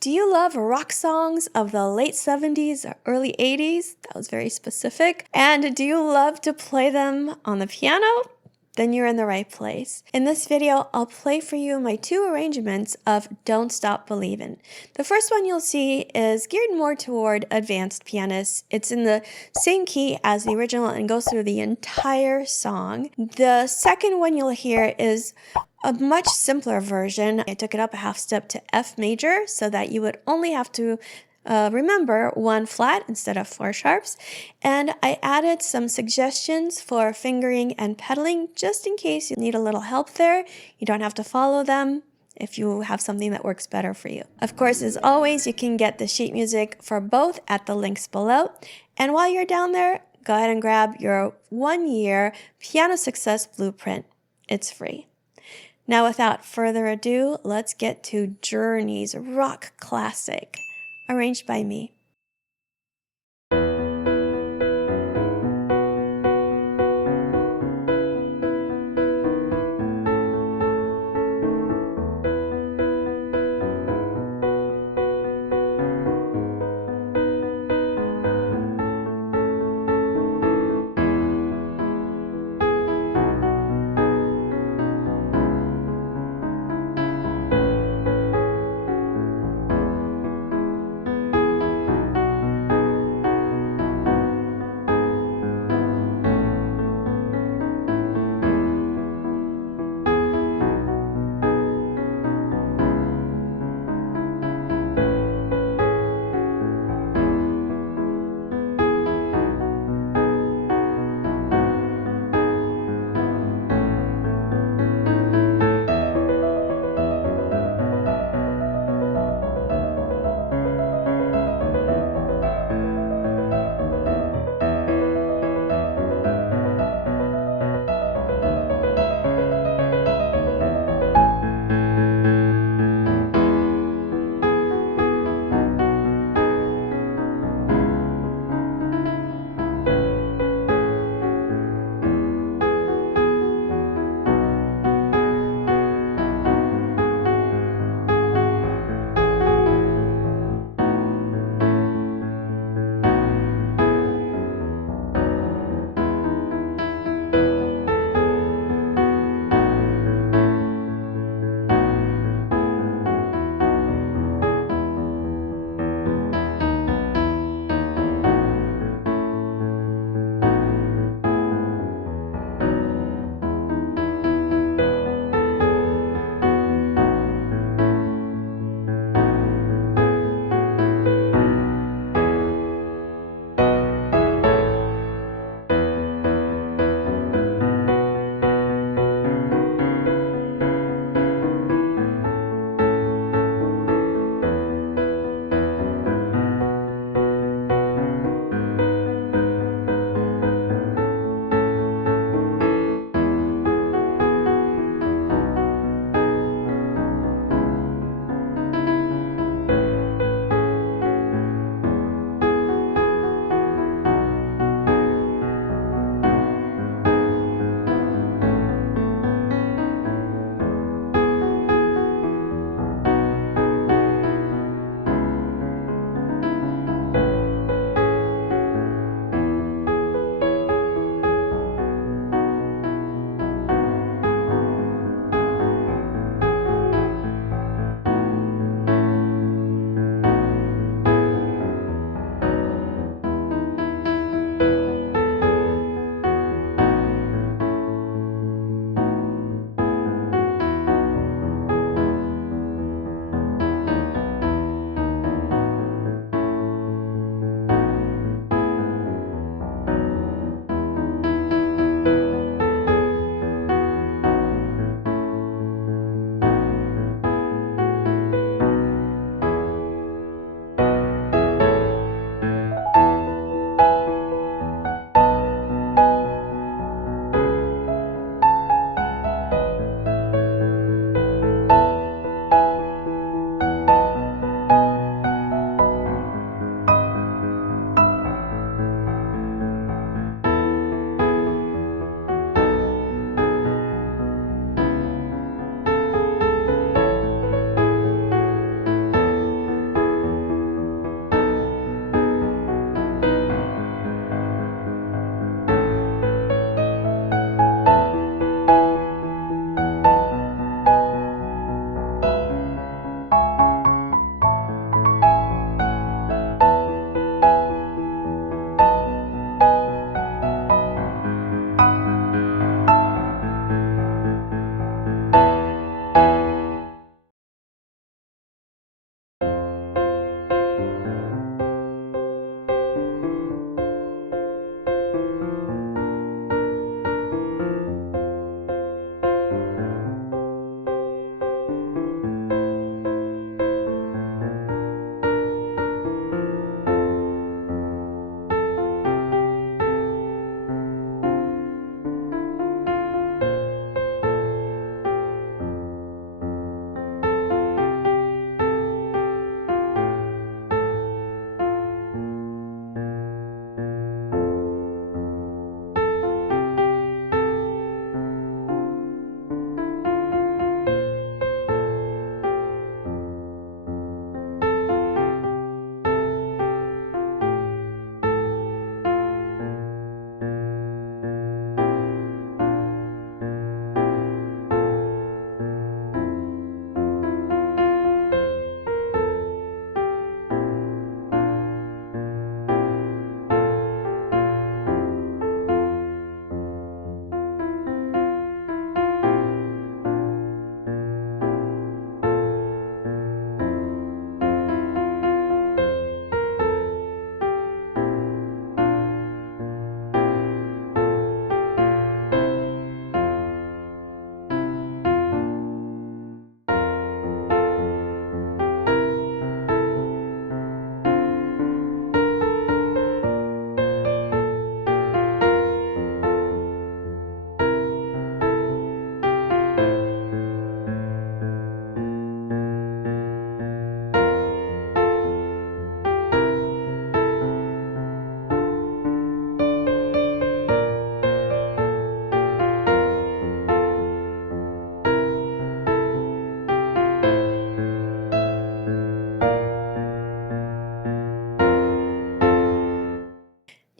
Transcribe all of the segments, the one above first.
Do you love rock songs of the late 70s or early 80s? That was very specific. And do you love to play them on the piano? Then you're in the right place. In this video, I'll play for you my two arrangements of Don't Stop Believin'. The first one you'll see is geared more toward advanced pianists. It's in the same key as the original and goes through the entire song. The second one you'll hear is a much simpler version. I took it up a half step to F major so that you would only have to remember one flat instead of four sharps. And I added some suggestions for fingering and pedaling just in case you need a little help there. You don't have to follow them if you have something that works better for you. Of course, as always, you can get the sheet music for both at the links below. And while you're down there, go ahead and grab your 1-year Piano Success Blueprint. It's free. Now, without further ado, let's get to Journey's rock classic, arranged by me.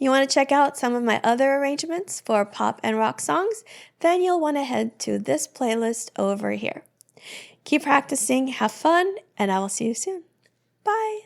You want to check out some of my other arrangements for pop and rock songs? Then you'll want to head to this playlist over here. Keep practicing, have fun, and I will see you soon. Bye!